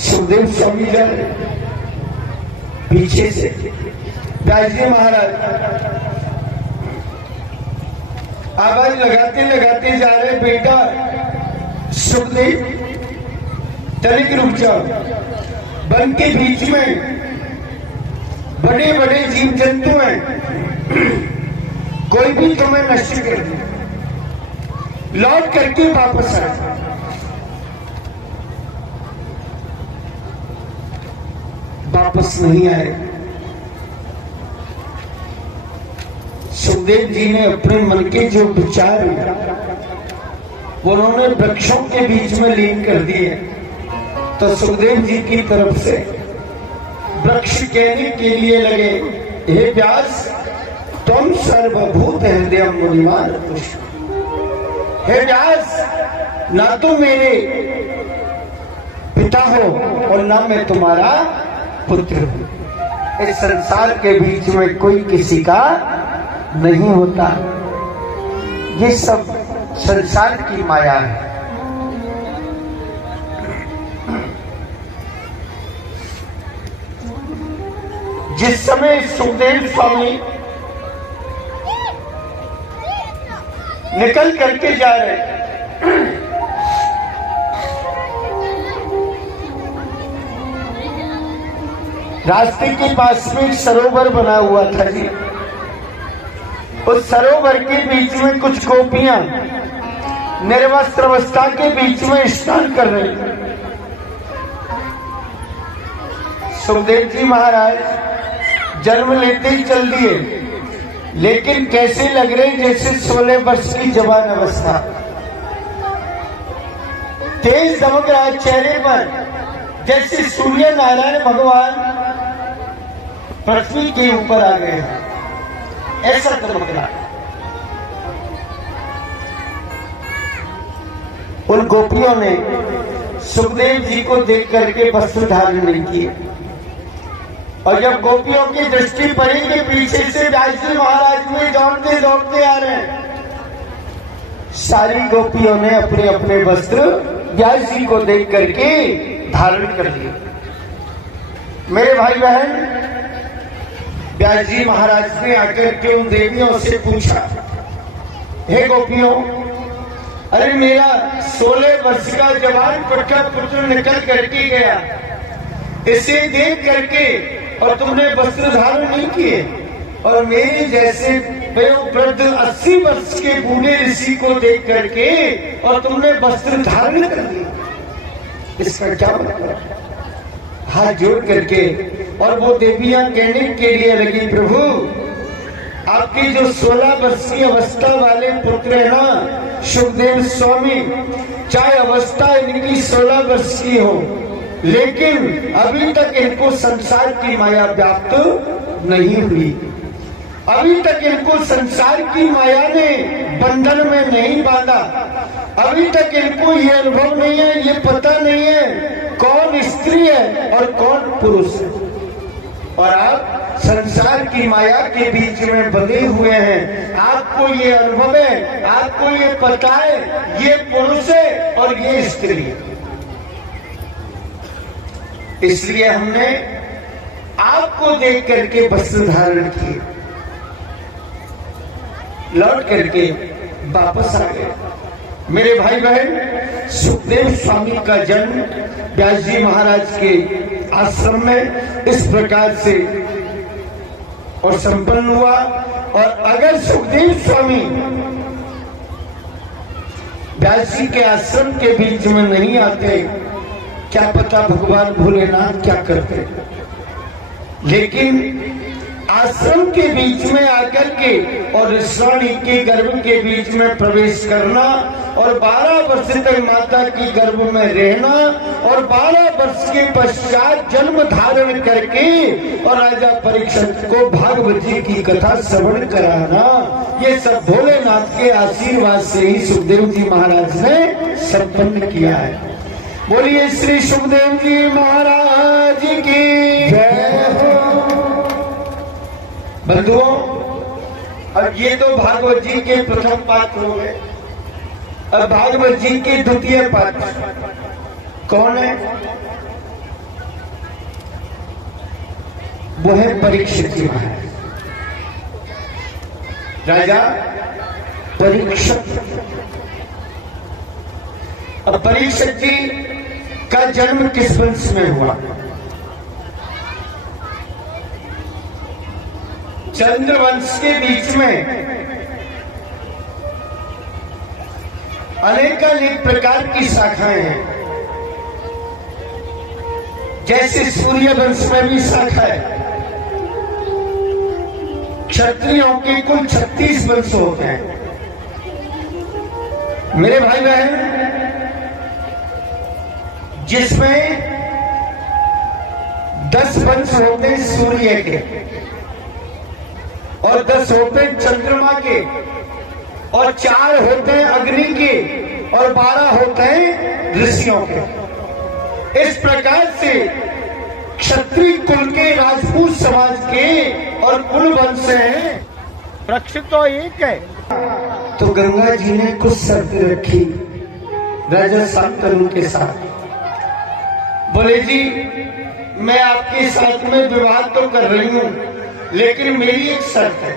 सुखदेव स्वामी जी पीछे से व्यास जी महाराज आवाज लगाते लगाते जा रहे, बेटा सुखदेव तनिक रुक जाओ, वन के बीच में बड़े बड़े जीव जंतु हैं, कोई भी तुम्हें नष्ट कर दे, लौट करके वापस आ। वापस नहीं आए। सुखदेव जी ने अपने मन के जो विचार उन्होंने वृक्षों के बीच में लीन कर दिए। तो सुखदेव जी की तरफ से वृक्ष कहने के लिए लगे, हे व्यास तुम सर्वभूत हृदय मुनिमान पुष्प। हे व्यास, ना तो मेरे पिता हो और ना मैं तुम्हारा पुत्र हूं। इस संसार के बीच में कोई किसी का नहीं होता। ये सब संसार की माया है। जिस समय सुखदेव स्वामी निकल करके जा रहे, रास्ते के पास में एक सरोवर बना हुआ था जी। उस सरोवर के बीच में कुछ गोपियां निर्वस्त्र अवस्था के बीच में स्नान कर रही। सुखदेव जी महाराज जन्म लेते ही चल दिए, लेकिन कैसे लग रहे जैसे 16 वर्ष की जवान अवस्था। तेज दमक रहा चेहरे पर, जैसे सूर्य नारायण भगवान पृथ्वी के ऊपर आ गए, ऐसा दमक रहा। उन गोपियों ने सुखदेव जी को देख करके वस्त्र धारण नहीं किए, और जब गोपियों की दृष्टि पड़ी कि पीछे से व्यास जी महाराज में दौड़ते दौड़ते आ रहे हैं, सारी गोपियों ने अपने अपने वस्त्र व्यास जी को देख करके धारण कर लिए। मेरे भाई बहन, व्यास जी महाराज ने आकर के उन देवियों से पूछा, हे गोपियों, अरे मेरा 16 वर्ष का जवान पुत्र निकल करके गया, इसे देख करके और तुमने वस्त्र धारण नहीं किए, और मेरे जैसे वयोवृद्ध 80 वर्ष के बूढ़े ऋषि को देख करके और तुमने वस्त्र धारण कर दिया, इसका क्या मतलब? हाथ जोड़ करके और वो देवियां कहने के लिए लगी, प्रभु आपकी जो 16 वर्ष की अवस्था वाले पुत्र है ना सुखदेव स्वामी, चाहे अवस्था इनकी 16 वर्ष की हो, लेकिन अभी तक इनको संसार की माया व्याप्त नहीं हुई। अभी तक इनको संसार की माया ने बंधन में नहीं बांधा। अभी तक इनको ये अनुभव नहीं है, ये पता नहीं है कौन स्त्री है और कौन पुरुष है। और आप संसार की माया के बीच में बंधे हुए हैं। आपको ये अनुभव है, आपको ये पता है ये पुरुष है और ये स्त्री है। इसलिए हमने आपको देख करके वस्त्र धारण किए, लौट करके वापस आ गए। मेरे भाई बहन, सुखदेव स्वामी का जन्म व्यास जी महाराज के आश्रम में इस प्रकार से और संपन्न हुआ। और अगर सुखदेव स्वामी व्यास जी के आश्रम के बीच में नहीं आते, क्या पता भगवान भोलेनाथ क्या करते। लेकिन आश्रम के बीच में आकर के और ऋषवाणी के गर्भ के बीच में प्रवेश करना और 12 वर्ष तक माता की गर्भ में रहना और 12 वर्ष के पश्चात जन्म धारण करके और राजा परीक्षित को भागवत जी की कथा श्रवण कराना, ये सब भोलेनाथ के आशीर्वाद से ही सुखदेव जी महाराज ने संपन्न किया है। बोलिए श्री सुखदेव जी महाराज की जय हो। बंधुओं, अब ये तो भागवत जी के प्रथम पाठ हो गए। अब भागवत जी के द्वितीय पाठ कौन है? वो है परीक्षित जी महाराज, राजा परीक्षित। अब परीक्षित जी का जन्म किस वंश में हुआ? चंद्रवंश के बीच में अनेक प्रकार की शाखाएं हैं। जैसे सूर्य वंश में भी शाखा है। क्षत्रियों के कुल 36 वंश होते हैं। मेरे भाई बहन, जिसमें 10 वंश होते हैं सूर्य के, और 10 होते हैं चंद्रमा के, और 4 होते हैं अग्नि के, और 12 होते हैं ऋषियों के। इस प्रकार से क्षत्रिय कुल के, राजपूत समाज के और कुल वंश हैं। वृक्ष तो एक है। तो गंगा जी ने कुछ शर्त रखी राजा शांतनु के साथ। बोले जी, मैं आपके साथ में विवाह तो कर रही हूं, लेकिन मेरी एक शर्त है।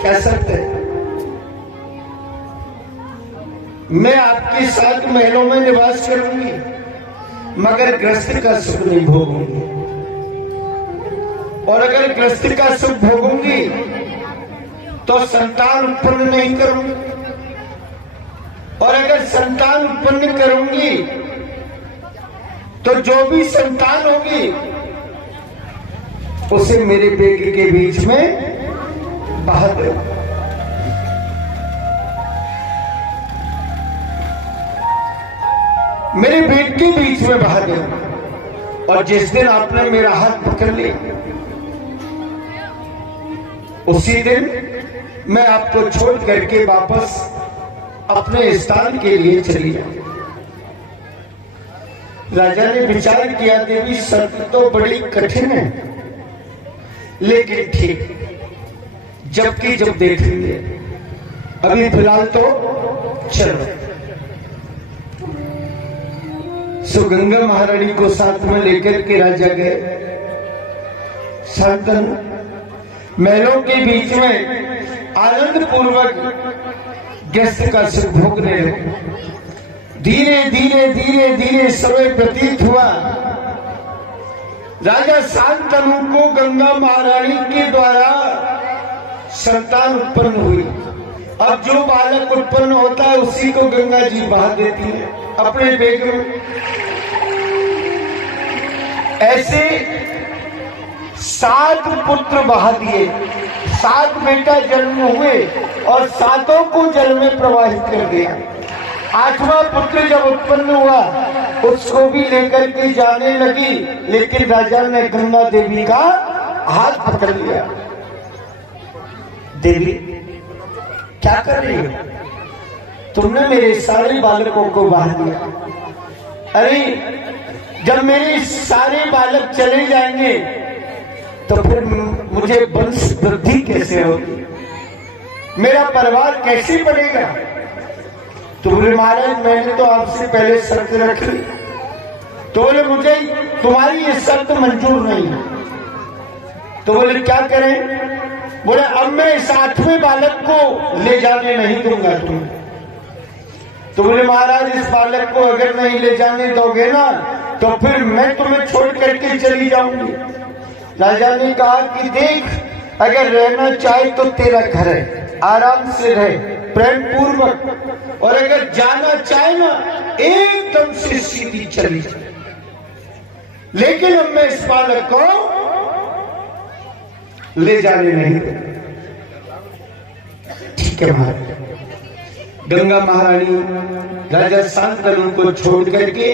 क्या शर्त है? मैं आपके साथ महलों में निवास करूंगी, मगर गृहस्थ का सुख नहीं भोगूंगी। और अगर गृहस्थ का सुख भोगूंगी तो संतान उत्पन्न नहीं करूंगी, और अगर संतान उत्पन्न करूंगी तो जो भी संतान होगी उसे मेरे पेट के बीच में बहा दो। मेरे पेट के बीच में बहा दो। और जिस दिन आपने मेरा हाथ पकड़ लिया, उसी दिन मैं आपको छोड़ करके वापस अपने स्थान के लिए चली जाऊं। राजा ने विचार किया, देवी शर्त तो बड़ी कठिन है, लेकिन ठीक, जबकि जब देखेंगे, अभी फिलहाल तो चलो। सो गंगा महारानी को साथ में लेकर के राजा गए। शांतनु महलों के बीच में आनंद पूर्वक गृहस्थ का सुख भोगने लगे। धीरे धीरे धीरे धीरे समय प्रतीत हुआ। राजा शांतनु को गंगा महारानी के द्वारा संतान उत्पन्न हुई। अब जो बालक उत्पन्न होता है उसी को गंगा जी बहा देती है अपने बेग में। ऐसे 7 पुत्र बहा दिए, 7 बेटा जन्म हुए और 7 को जल में प्रवाहित कर दिया। 8वां पुत्र जब उत्पन्न हुआ, उसको भी लेकर के जाने लगी, लेकिन राजा ने गंगा देवी का हाथ पकड़ लिया। देवी, क्या कर रही हो? तुमने मेरे सारे बालकों को बहा दिया। अरे, जब मेरे सारे बालक चले जाएंगे तो फिर मुझे वंश वृद्धि कैसे होगी? मेरा परिवार कैसे बढ़ेगा? तो बोले, महाराज मैंने तो आपसे पहले शर्त रख ली। तो बोले, मुझे तुम्हारी ये शर्त मंजूर नहीं है। तो बोले, क्या करें? बोले, अब मैं इस 8वें बालक को ले जाने नहीं दूंगा तुम्हें। तो बोले, महाराज इस बालक को अगर नहीं ले जाने दोगे ना, तो फिर मैं तुम्हें छोड़ करके चली जाऊंगी। राजा ने कहा कि देख, अगर रहना चाहे तो तेरा घर है, आराम से रहे, प्रेम पूर्वक, और अगर जाना चाहे ना, एकदम से सीधी चली जाए। लेकिन अब मैं इस बालक को ले जाने नहीं दूंगा। ठीक है महाराज। गंगा महारानी राजा शांतनु को छोड़ करके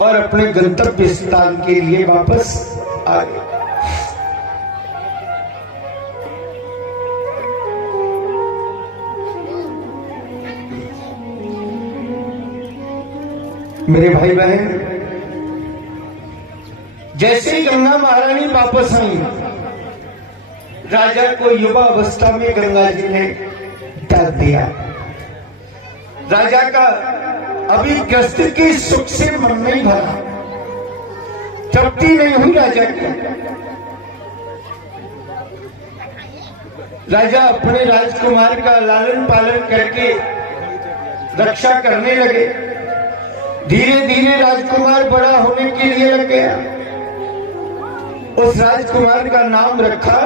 और अपने गंतव्य स्थान के लिए वापस आ गए। मेरे भाई बहन, जैसे ही गंगा महारानी वापस आई, राजा को युवा अवस्था में गंगा जी ने त्याग दिया। राजा का अभी ग्रस्त के सुख से मन नहीं भरा, तृप्ति नहीं हुई राजा की। राजा अपने राजकुमार का लालन पालन करके रक्षा करने लगे। धीरे धीरे राजकुमार बड़ा होने के लिए लग गया। उस राजकुमार का नाम रखा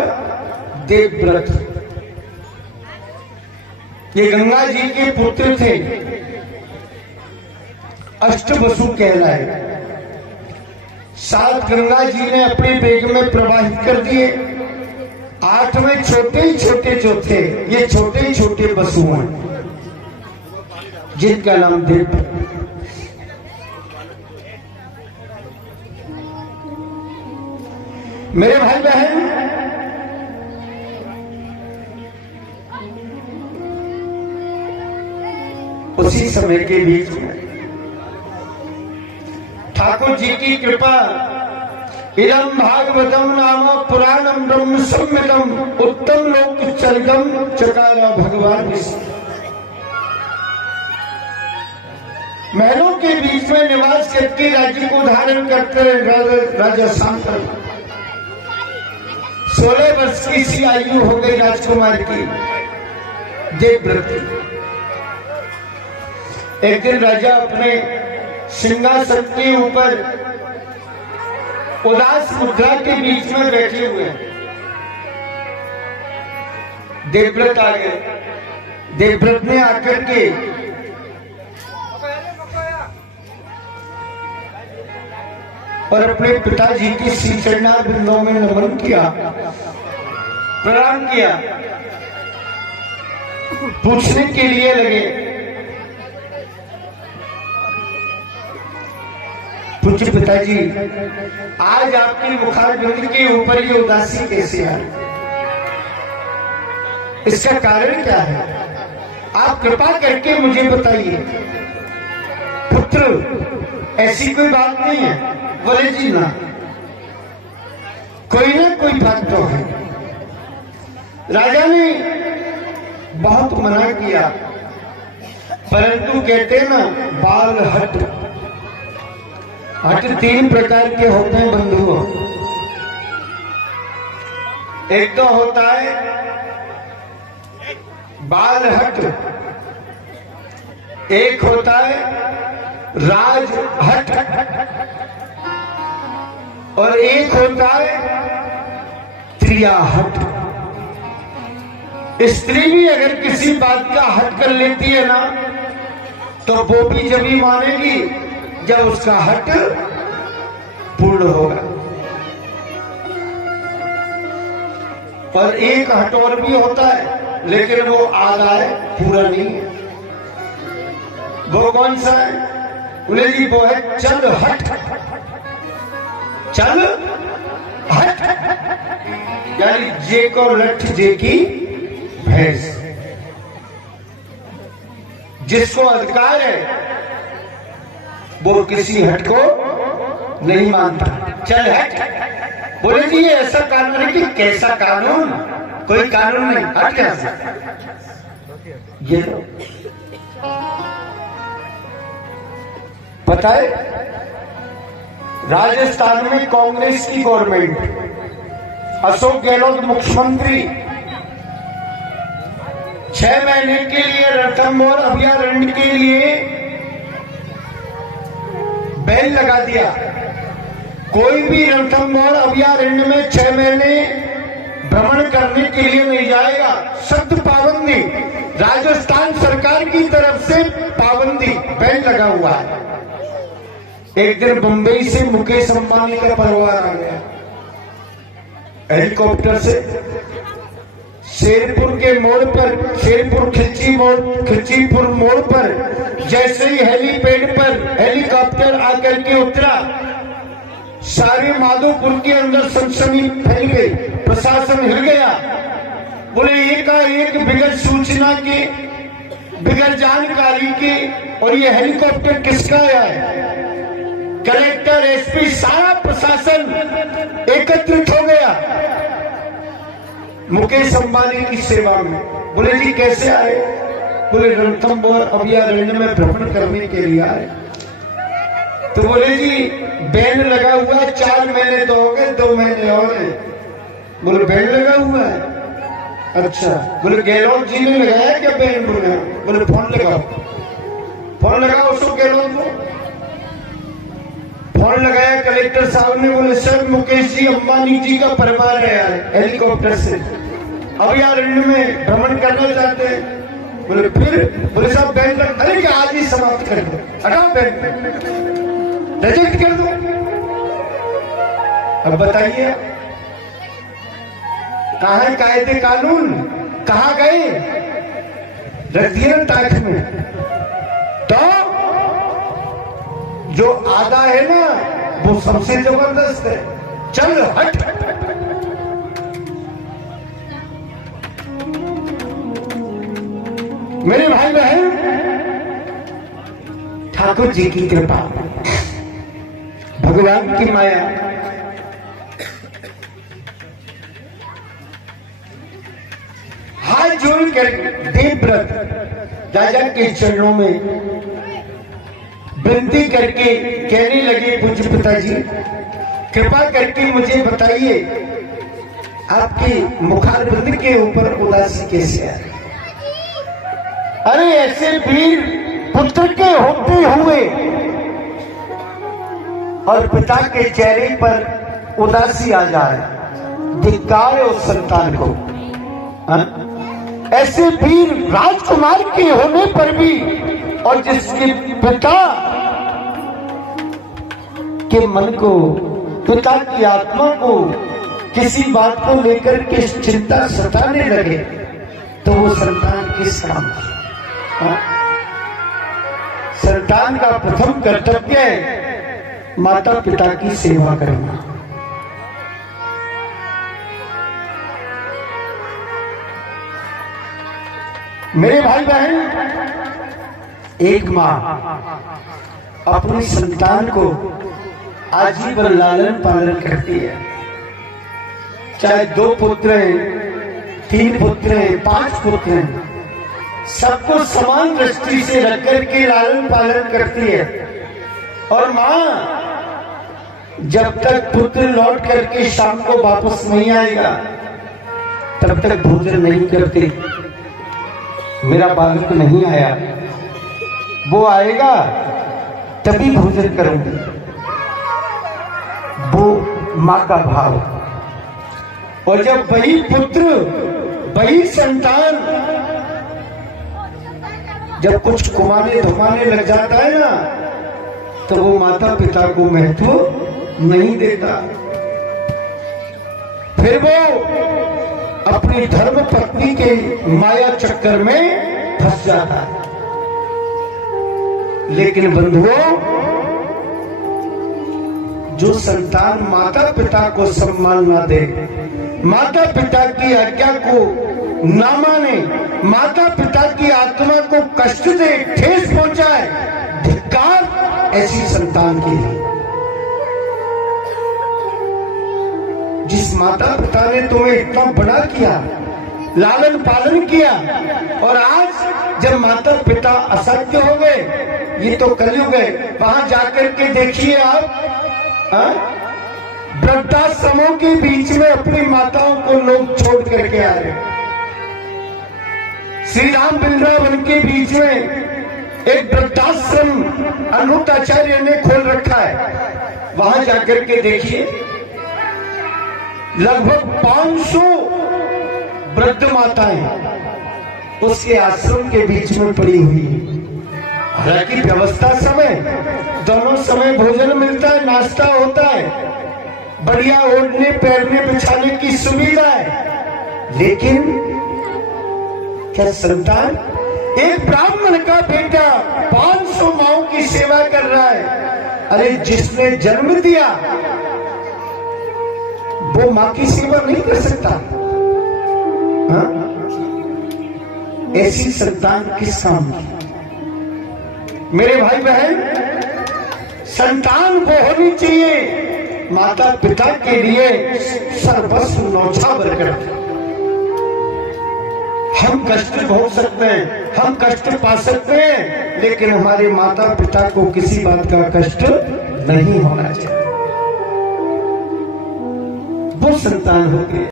देवव्रत। ये गंगा जी के पुत्र थे, अष्टवसु कहलाए। 7 गंगा जी ने अपने वेग में प्रवाहित कर दिए। 8 में छोटे ही छोटे जो थे, ये छोटे ही छोटे वसु हैं, जिनका नाम देवव्रत। मेरे भाई बहन, उसी समय के बीच में ठाकुर जी की कृपा, इदं भागवतम नाम पुराणम ब्रह्म संहितम उत्तम लोक चरितम चकारा भगवान विष्णु। महलों के बीच में निवास करके राज्य को धारण करते राजा शांतनु। 16 वर्ष की सी आयु हो गई राजकुमार की, देवव्रत की। एक दिन राजा अपने सिंहासन के ऊपर उदास मुद्रा के बीच में बैठे हुए हैं। देवव्रत आ गए। देवव्रत ने आकर के और अपने पिताजी की श्री चरणार बिंदों में नमन किया, प्रणाम किया। पूछने के लिए लगे, पूज्य पिताजी, आज आपकी मुखारबिंद के ऊपर ये उदासी कैसे आई? इसका कारण क्या है? आप कृपा करके मुझे बताइए। पुत्र, ऐसी कोई बात नहीं है। बोले जी ना कोई बात तो है। राजा ने बहुत मना किया, परंतु कहते ना, बाल हट। हट 3 प्रकार के होते हैं बंधुओं। एक तो होता है बाल हट, एक होता है राज हट, और एक होता है त्रिया हट। स्त्री भी अगर किसी बात का हट कर लेती है ना, तो वो भी जब ही मानेगी जब उसका हट पूर्ण होगा। और एक हट और भी होता है, लेकिन वो आधा है, पूरा नहीं है। वो कौन सा है? बोले जी वो है चल हट। चल हट यानी जे को लठ जे की भैंस। जिसको अधिकार है वो किसी हट को नहीं मानता। चल हट। बोले जी ये ऐसा कानून है कि कैसा कानून? कोई कानून नहीं, हट यहां से। ये पता है, राजस्थान में कांग्रेस की गवर्नमेंट, अशोक गहलोत मुख्यमंत्री, 6 महीने के लिए रणथंभौर अभयारण्य के लिए बैन लगा दिया। कोई भी रणथंभौर अभयारण्य में 6 महीने भ्रमण करने के लिए नहीं जाएगा। सख्त पाबंदी, राजस्थान सरकार की तरफ से पाबंदी, बैन लगा हुआ है। एक दिन बंबई से मुकेश अंबानी का परिवार आ गया हेलीकॉप्टर से। शेरपुर के मोड़ पर, शेरपुर खिच्चीपुर मोड़ पर जैसे ही हेलीपैड पर हेलीकॉप्टर आकर के उतरा, सारे माधोपुर के अंदर सनसनी फैल गई। प्रशासन हिल गया। बोले एकाएक बिगड़ सूचना के, बिगड़ जानकारी के, और ये हेलीकॉप्टर किसका है? कलेक्टर, एसपी, सारा प्रशासन एकत्रित हो गया मुकेश अंबानी की सेवा में। बोले जी कैसे आए? बोले रणथंभौर अभयारण्य में भ्रमण करने के लिए आए। तो बोले जी बैन लगा हुआ है, 4 महीने तो हो गए, 2 महीने और है। बोले बैन लगा हुआ है, अच्छा। बोले गहलोत जी ने लगाया क्या बैन? बोले फोन लगाओ, फोन लगाओ उसको, गहलोत को फोन लगाया कलेक्टर साहब ने। बोले सर मुकेश जी अंबानी जी का परिवार है हेलीकॉप्टर से अभयारण्य में भ्रमण करना चाहते हैं। बोले फिर? बोले साहब बैन लग, अरे क्या आज ही समाप्त कर दो, हटाओ बैन, रिजेक्ट कर दो। अब बताइए कहाँ है कायदे कानून? कहाँ गए? रख दिए ताक में। तो जो आधा है ना वो सबसे जबरदस्त है, चल हट। मेरे भाई बहन, ठाकुर जी की कृपा, भगवान की माया, हाथ जोड़ कर देवव्रत राजा के चरणों में विनती करके कहने लगे, पूज्य पिताजी कृपा करके मुझे बताइए आपके मुखारबिंद के ऊपर उदासी कैसे आई? अरे ऐसे वीर पुत्र के होते हुए और पिता के चेहरे पर उदासी आ जाए, धिक्कार है उस संतान को। ऐसे वीर राजकुमार के होने पर भी और जिसके पिता के मन को, पिता की आत्मा को किसी बात को लेकर के चिंता सताने लगे, तो वो संतान किस काम की? संतान का प्रथम कर्तव्य है माता पिता की सेवा करना। मेरे भाई बहन, एक मां अपनी संतान को आजीवन लालन पालन करती है, चाहे 2 पुत्र हैं, 3 पुत्र हैं, 5 पुत्र हैं, सबको समान दृष्टि से रख करके लालन पालन करती है। और मां जब तक पुत्र लौट करके शाम को वापस नहीं आएगा तब तक भोजन नहीं करती। मेरा बालक नहीं आया, वो आएगा तभी भोजन करूंगी, वो मां का भाव। और जब वही पुत्र, वही संतान जब कुछ कुमाने धुमाने लग जाता है ना, तो वो माता पिता को महत्व नहीं देता, फिर वो अपनी धर्म पत्नी के माया चक्कर में फंस जाता है। लेकिन बंधुओं, जो संतान माता पिता को सम्मान ना दे, माता पिता की आज्ञा को ना माने, माता पिता की आत्मा को कष्ट दे, ठेस पहुंचाए, धिक्कार ऐसी संतान के लिए। जिस माता पिता ने तुम्हें इतना बड़ा किया, लालन पालन किया, और आज जब माता पिता असत्य हो गए, ये तो कलयुग है, वहां जाकर के देखिए आप, वृद्धाश्रमों के बीच में अपनी माताओं को लोग छोड़ करके आ रहे। श्री राम वृंदावन के बीच में एक वृद्धाश्रम अनुताचार्य ने खोल रखा है, वहां जाकर के देखिए लगभग 500 वृद्ध माताएं उसके आश्रम के बीच में पड़ी हुई है। हालांकि व्यवस्था समय, दोनों समय भोजन मिलता है, नाश्ता होता है, बढ़िया ओढ़ने पैरने बिछाने की सुविधा है, लेकिन क्या संतान, एक ब्राह्मण का बेटा 500 माओं की सेवा कर रहा है। अरे जिसने जन्म दिया वो मां की सेवा नहीं कर सकता? हाँ? ऐसी संतान किस काम की? मेरे भाई बहन, संतान वो होनी चाहिए माता पिता के लिए सर्वस्व न्यौछावर कर। हम कष्ट भोग सकते हैं, हम कष्ट पा सकते हैं, लेकिन हमारे माता पिता को किसी बात का कष्ट नहीं होना चाहिए। वो संतान हो गए।